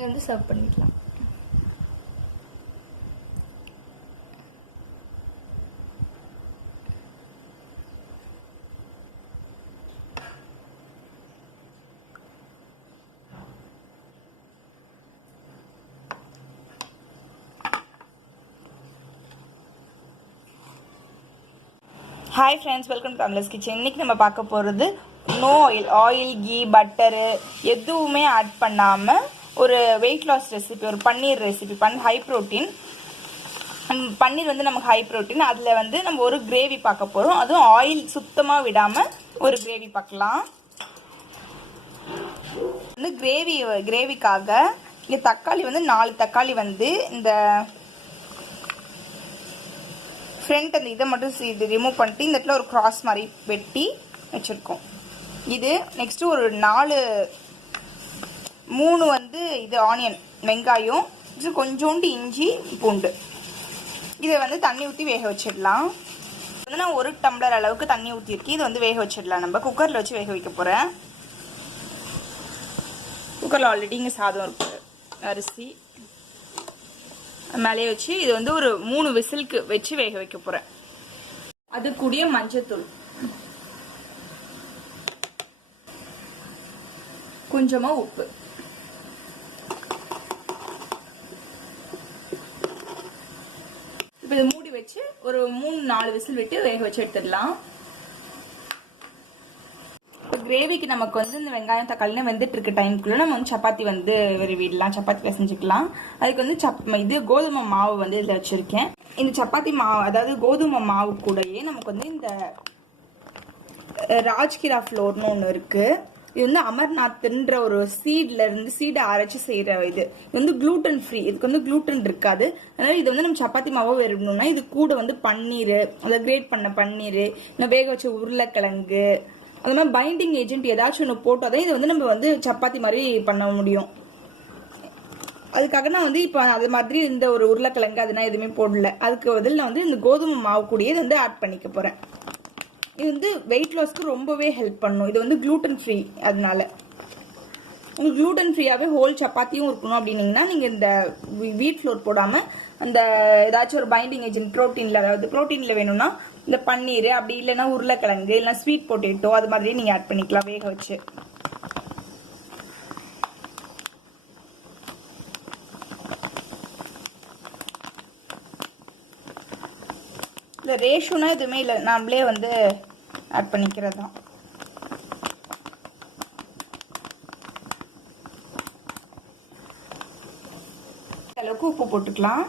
இது வந்து சர்வ் பண்ணிக்கலாம். ஹாய் ஃப்ரெண்ட்ஸ், வெல்கம் டு தமிழஸ் கிச்சன். இன்னைக்கு நம்ம பார்க்க போகிறது நோ ஆயில், கீ, பட்டரு எதுவுமே ஆட் பண்ணாமல் ஒரு வெயிட் லாஸ் ரெசிபி, ஒரு paneer recipe. High protein paneer வந்து நமக்கு ஹை ப்ரோட்டீன். அதில் வந்து நம்ம ஒரு கிரேவி பார்க்க போகிறோம். அதுவும் ஆயில் சுத்தமாக விடாமல் ஒரு கிரேவி பார்க்கலாம். வந்து கிரேவிக்காக இங்கே தக்காளி வந்து 4 தக்காளி வந்து இந்த ஃப்ரண்ட் அந்த இதை மட்டும் இது ரிமூவ் பண்ணிட்டு இந்த இடத்துல ஒரு கிராஸ் மாதிரி வெட்டி வச்சுருக்கோம். இது நெக்ஸ்ட்டு ஒரு 3 வந்து இது ஆனியன், வெங்காயம், இது கொஞ்சோண்டு இஞ்சி, பூண்டு. இதை வந்து தண்ணி ஊற்றி வேக வச்சிடலாம். வந்து நான் 1 டம்ளர் அளவுக்கு தண்ணி ஊற்றிருக்கேன். இது வந்து வேக வச்சிடலாம். நம்ம குக்கரில் வச்சு வேக வைக்க போகிறேன். குக்கரில் ஆல்ரெடி இங்கே சாதம் இருக்குது, அரிசி மேலே வச்சு இது வந்து ஒரு 3 விசிலுக்கு வச்சு வேக வைக்க போறேன். அது கூடிய மஞ்சத்தூள், கொஞ்சமா உப்பு, இப்ப இதை மூடி வச்சு ஒரு 3-4 விசில் விட்டு வேக வச்சு எடுத்துடலாம். கிரேவிக்கு நமக்கு வந்து இந்த வெங்காயம் தக்காளிலாம் வெந்துட்டு இருக்க டைமுக்குள்ள நம்ம வந்து சப்பாத்தி வந்து விரிவிடலாம், சப்பாத்தி பிசைஞ்சுக்கலாம். அதுக்கு வந்து இது கோதுமை மாவு வந்து இதில் வச்சிருக்கேன். இந்த சப்பாத்தி மாவு, அதாவது கோதுமை மாவு கூடயே நமக்கு வந்து இந்த ராஜ்கிரா ஃப்ளோர்னு ஒன்று இருக்கு. இது வந்து அமர்நாத்ன்ற ஒரு சீடை அரைச்சி செய்யற இது வந்து குளூட்டன் ஃப்ரீ. இதுக்கு வந்து குளூட்டன் இருக்காது. அதனால இது வந்து நம்ம சப்பாத்தி மாவை விரும்பணும்னா இது கூட வந்து பன்னீர், அதை கிரேட் பண்ண பன்னீர், இன்னும் வேக வச்ச உருளைக்கிழங்கு, அது மாதிரி பைண்டிங் ஏஜென்ட் ஏதாச்சும் ஒன்று போட்டாதான் இதை வந்து நம்ம வந்து சப்பாத்தி மாதிரி பண்ண முடியும். அதுக்காக நான் வந்து இப்போ அது மாதிரி இந்த ஒரு உருளைக்கிழங்கு அதெல்லாம் எதுவுமே போடல. அதுக்கு பதில் நான் வந்து இந்த கோதுமை மாவு கூடிய வந்து ஆட் பண்ணிக்க போறேன். இது வந்து வெயிட் லாஸ்க்கு ரொம்பவே ஹெல்ப் பண்ணும். இது வந்து குளூட்டன் ஃப்ரீ. அதனால உங்களுக்கு குளூட்டன் ஃப்ரீயாவே ஹோல் சப்பாத்தியும் இருக்கணும் அப்படின்னீங்கன்னா நீங்க இந்த வீட் ஃப்ளோர் போடாம அந்த ஏதாச்சும் ஒரு பைண்டிங் ஏஜென்ட் ப்ரோட்டீன்ல, அதாவது ப்ரோட்டீன்ல வேணும்னா இந்த பன்னீர், அப்படி இல்லைன்னா உருளைக்கிழங்கு, இல்லைன்னா ஸ்வீட் பொட்டேட்டோ, அது மாதிரி நீங்க ஆட் பண்ணிக்கலாம் வேக வச்சு. இல்லை ரேஷுனா எதுவுமே இல்லை, நாமளே வந்து ஆட் பண்ணிக்கிறது தான். அளவுக்கு உப்பு போட்டுக்கலாம்.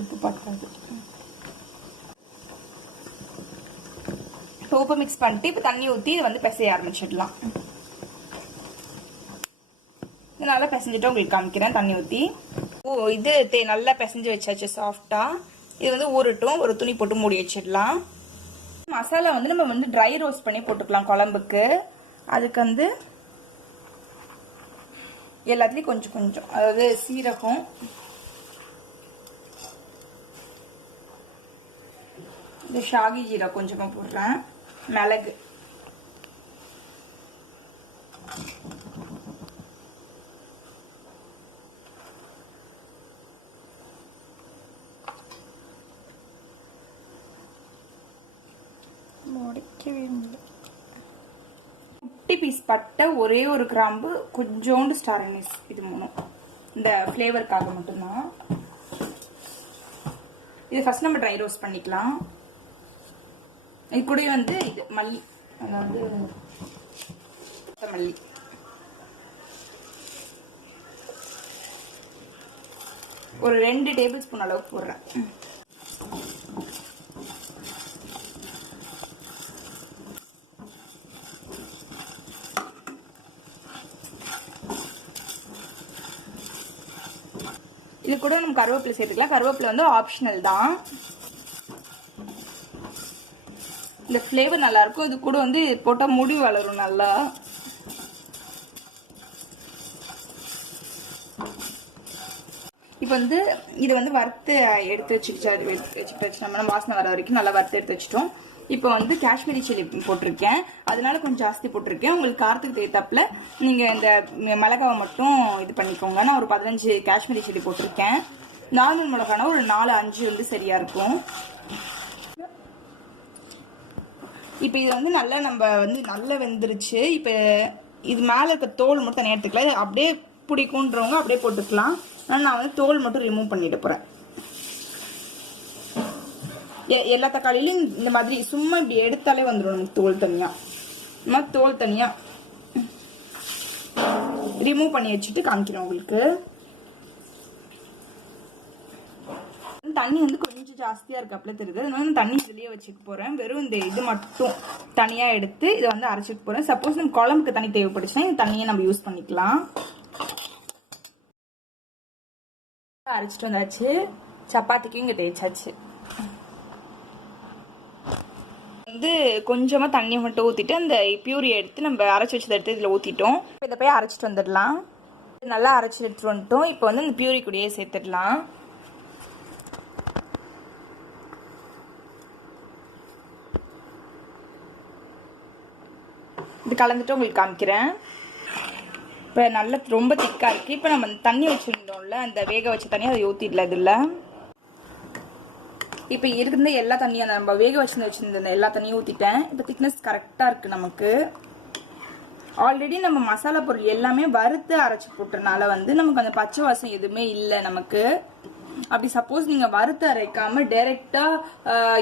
உப்பு பார்க்காது. உப்பு மிக்ஸ் பண்ணிட்டு இப்போ தண்ணி ஊற்றி இதை வந்து பிசைய ஆரம்பிச்சிடலாம். நல்லா பிசைஞ்சிட்டு உங்களுக்கு காமிக்கிறேன். தண்ணி ஊற்றி இது நல்லா பிசைஞ்சு வச்சாச்சு சாஃப்டா. இது வந்து ஊறட்டும். ஒரு துணி போட்டு மூடி வச்சிடலாம். மசாலா வந்து நம்ம வந்து ட்ரை ரோஸ்ட் பண்ணி போட்டுக்கலாம் குழம்புக்கு. அதுக்கு வந்து எல்லாத்துலேயும் கொஞ்சம் கொஞ்சம், அதாவது சீரகம், இந்த ஷாகி ஜீரா கொஞ்சமா போடுறேன், மிளகு, குட்டி பீஸ் பட்டை, ஒரே ஒரு கிராம்பு, கொஞ்சோண்டு ஸ்டார் அனீஸ். இது 3 இந்த ஃப்ளேவருக்காக மட்டும்தான். இது ஃபர்ஸ்ட் நம்ம ட்ரை ரோஸ்ட் பண்ணிக்கலாம். இது கூட வந்து இது மல்லி, அதாவது மல்லி, ஒரு 2 டேபிள் ஸ்பூன் அளவுக்கு போடுறேன். இது கூட நம்ம கருவேப்பிலை சேர்த்துக்கலாம். கருவேப்பிலை வந்து ஆப்ஷனல் தான். இந்த ஃப்ளேவர் நல்லா இருக்கும். இது கூட வந்து போட்டா முடி வளரும் நல்லா. இப்போ வந்து இது வந்து வறுத்து எடுத்து வச்சுக்கிச்சு நம்ம வாசனை வர வரைக்கும் நல்லா வறுத்து எடுத்து வச்சுட்டோம். இப்போ வந்து காஷ்மீரி சில்லி போட்டிருக்கேன், அதனால கொஞ்சம் ஜாஸ்தி போட்டிருக்கேன். உங்களுக்கு காரத்துக்கு ஏத்தாப்புல நீங்க இந்த மிளகாவை மட்டும் இது பண்ணிக்கோங்க. நான் ஒரு 15 காஷ்மீரி சில்லி போட்டிருக்கேன். நார்மல் மிளகானா ஒரு 4-5 வந்து சரியா இருக்கும். இப்போ இது வந்து நல்லா நம்ம வந்து நல்லா வெந்துருச்சு. இப்போ இது மேலே இருக்க தோல் மட்டும் தனியாக எடுத்துக்கலாம். இது அப்படியே பிடிக்குன்றவங்க அப்படியே போட்டுக்கலாம். ஆனால் நான் வந்து தோல் மட்டும் ரிமூவ் பண்ணிட்டு போகிறேன். எல்லா தக்காளியிலும் இந்த மாதிரி சும்மா இப்படி எடுத்தாலே வந்துடும் நமக்கு தோல் தனியாக. இந்த மாதிரி தோல் தனியாக ரிமூவ் பண்ணி வச்சுட்டு காமிக்கிறேன் உங்களுக்கு. தண்ணி வந்து கொஞ்சம் ஜாஸ்தியா இருக்கு அப்படியே தெரியுது, அதனால நான் தண்ணி இதுலயே வச்சுக்க போறேன். வெறும் இந்த இது மட்டும் தனியா எடுத்து இதை வந்து அரைச்சிட்டு போறேன். சப்போஸ் நம்ம குழம்புக்கு தண்ணி தேவைப்படுச்சுன்னா இந்த தண்ணியை நம்ம யூஸ் பண்ணிக்கலாம். அரைச்சிட்டு வந்தாச்சு, சப்பாத்திக்கும் இங்க தேய்ச்சாச்சு. வந்து கொஞ்சமா தண்ணி மட்டும் ஊத்திட்டு அந்த பியூரியை எடுத்து நம்ம அரைச்சி வச்சதை எடுத்து இதுல ஊத்திட்டோம். இதை போய் அரைச்சிட்டு வந்துடலாம். நல்லா அரைச்சி எடுத்துட்டு வந்துட்டோம். இப்போ வந்து இந்த பியூரி கூடயே சேர்த்துடலாம். இது கலந்துட்டு உங்களுக்கு காமிக்கிறேன். இப்போ நல்லா ரொம்ப திக்கா இருக்கு. இப்போ நம்ம தண்ணி வச்சிருந்தோம்ல, அந்த வேக வச்ச தண்ணி அதை ஊத்திடல இதுல. இப்போ இருந்த எல்லா தண்ணியும் நம்ம வேக வச்சிருந்த எல்லா தண்ணியும் ஊத்திட்டேன். இப்போ திக்னஸ் கரெக்டா இருக்கு நமக்கு. ஆல்ரெடி நம்ம மசாலா பொருள் எல்லாமே வறுத்து அரைச்சி போட்டனால வந்து நமக்கு அந்த பச்சை வாசம் எதுவுமே இல்லை நமக்கு. அப்படி சப்போஸ் நீங்க வறுத்து அரைக்காம டைரக்டா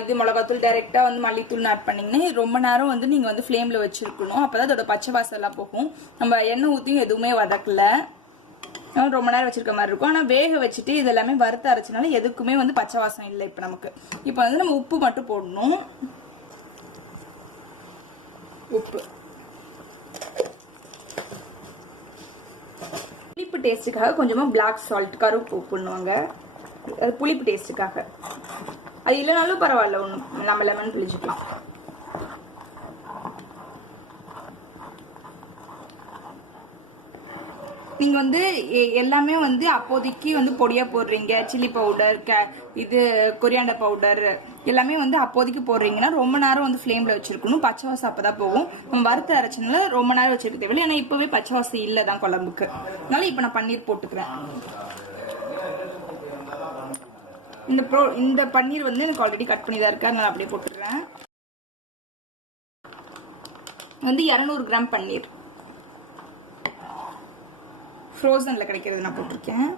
இது மிளகாத்தூள் டைரக்டா வந்து மல்லித்தூள் ஆட் பண்ணீங்கன்னா ரொம்ப நேரம் வந்து நீங்க வந்து ஃப்ளேம்ல வச்சிருக்கணும். அப்பதான் அதோட பச்சை வாசம் எல்லாம் போகும். நம்ம எண்ணெய் ஊத்தியும் எதுவுமே வதக்கல, ரொம்ப நேரம் வச்சிருக்க மாதிரி இருக்கும். ஆனா வேக வச்சுட்டு இது எல்லாமே வறுத்து அரைச்சனால எதுக்குமே வந்து பச்சை வாசம் இல்லை. இப்ப நமக்கு இப்ப வந்து நம்ம உப்பு மட்டும் போடணும். உப்பு புளிப்பு டேஸ்டுக்காக கொஞ்சமா பிளாக் சால்ட் கருப்பு உப்பு பண்ணுவாங்க, அது புளிப்பு டேஸ்டுக்காக. அது இல்லைனாலும் பரவாயில்ல, ஒன்றும் நம்ம லெமன் புளிச்சுக்கலாம். நீங்க வந்து எல்லாமே வந்து அப்போதைக்கு வந்து பொடியா போடுறீங்க, சில்லி பவுடர், இது கொரியாண்டர் பவுடர் எல்லாமே வந்து அப்போதைக்கு போடுறீங்கன்னா ரொம்ப நேரம் வந்து ஃப்ளேம்ல வச்சிருக்கணும். பச்சை வாசம் அப்பதான் போகும். நம்ம வறுத்து அரைச்சனால ரொம்ப நேரம் வச்சிருக்க தேவையில்லை. ஏன்னா இப்பவே பச்சை வாசம் இல்லதான் குழம்புக்கு. அதனால இப்ப நான் பன்னீர் போட்டுக்கிறேன். இந்த பன்னீர் வந்து எனக்கு ஆல்ரெடி கட் பண்ணி தான் இருக்கு, அதனால அப்படியே போட்டுக்கிறேன். வந்து 200 கிராம் பன்னீர் ஃப்ரோசன்ல கிடைக்கிறது நான் போட்டிருக்கேன்.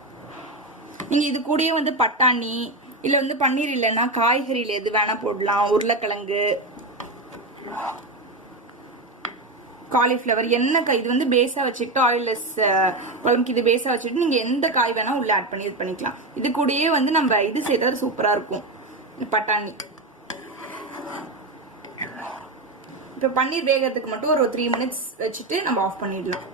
நீங்க இது கூடயே வந்து பட்டாணி இல்ல வந்து பன்னீர் இல்லைன்னா காய்கறியில எது வேணா போடலாம். உருளைக்கிழங்கு, காலிஃபிளவர், என்ன காய் இது வந்து பேஸா வச்சுக்கிட்டு ஆயில்லெஸ் குழம்புக்கு இது பேஸா வச்சுட்டு நீங்க எந்த காய் வேணா உள்ள ஆட் பண்ணி இது பண்ணிக்கலாம். இது கூடயே வந்து நம்ம இது செய்யறது சூப்பரா இருக்கும், பட்டாணி. இப்ப பன்னீர் வேகிறதுக்கு மட்டும் ஒரு 3 மினிட்ஸ் வச்சுட்டு நம்ம ஆஃப் பண்ணிடலாம்.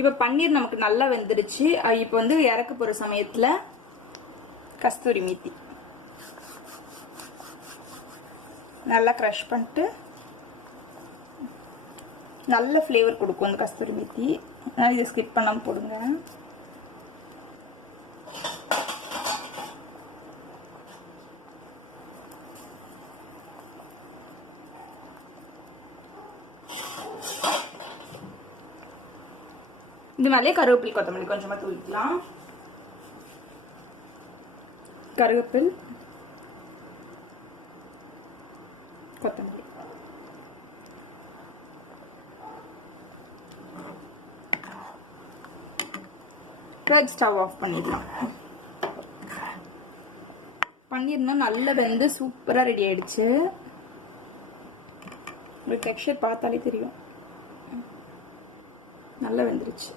இப்ப பன்னீர் நமக்கு நல்லா வெந்துருச்சு. இப்ப வந்து இறக்க போற சமயத்துல கஸ்தூரி மேத்தி நல்லா கிரஷ் பண்ணிட்டு நல்ல ஃப்ளேவர் கொடுக்கும் இந்த கஸ்தூரி மேத்தி. இதை ஸ்கிப் பண்ணாம போடுங்க. இது மேலே கருவேப்பிலை கொத்தமல்லி கொஞ்சமா தூவிக்கலாம். கருவேப்பில் கொத்தமல்லி ஸ்டவ் ஆஃப் பண்ணிடலாம். பன்னீர்னா நல்லா வெந்து சூப்பரா ரெடி ஆயிடுச்சு. ஒரு டெக்ஸ்சர் பார்த்தாலே தெரியும், நல்லா வெந்துருச்சு.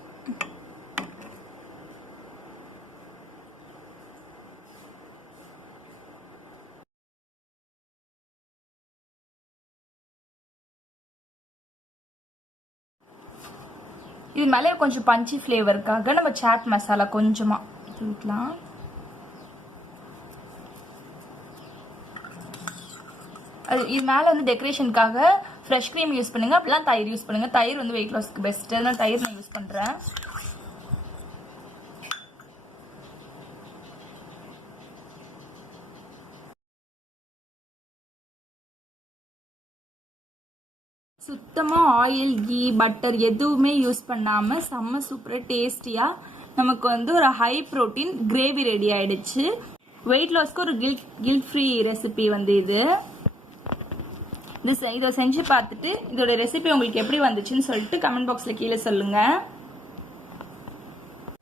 இது மேலே கொஞ்சம் பஞ்சி ஃப்ளேவருக்காக நம்ம சாட் மசாலா கொஞ்சமா தூக்கலாம். அது இது மேலே வந்து டெக்கரேஷனுக்காக ஃப்ரெஷ் க்ரீம் யூஸ் பண்ணுங்க, அப்படிலாம் தயிர் யூஸ் பண்ணுங்க. தயிர் வந்து வெயிட் லாஸ்க்கு பெஸ்ட், அதனால தயிர் நான் யூஸ் பண்றேன். சுத்தமாக ஆயில் கீ பட்டர் எதுவுமே யூஸ் பண்ணாமல் செம்ம சூப்பராக டேஸ்டியாக நமக்கு வந்து ஒரு ஹை ப்ரோட்டீன் கிரேவி ரெடி ஆயிடுச்சு. வெயிட் லாஸ்க்கு ஒரு கில்ட் ஃப்ரீ ரெசிபி வந்து இதை செஞ்சு பார்த்துட்டு இதோட ரெசிபி உங்களுக்கு எப்படி வந்துச்சுன்னு சொல்லிட்டு கமெண்ட் பாக்ஸில் கீழே சொல்லுங்கள்.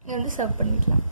இதை வந்து சர்வ் பண்ணிக்கலாம்.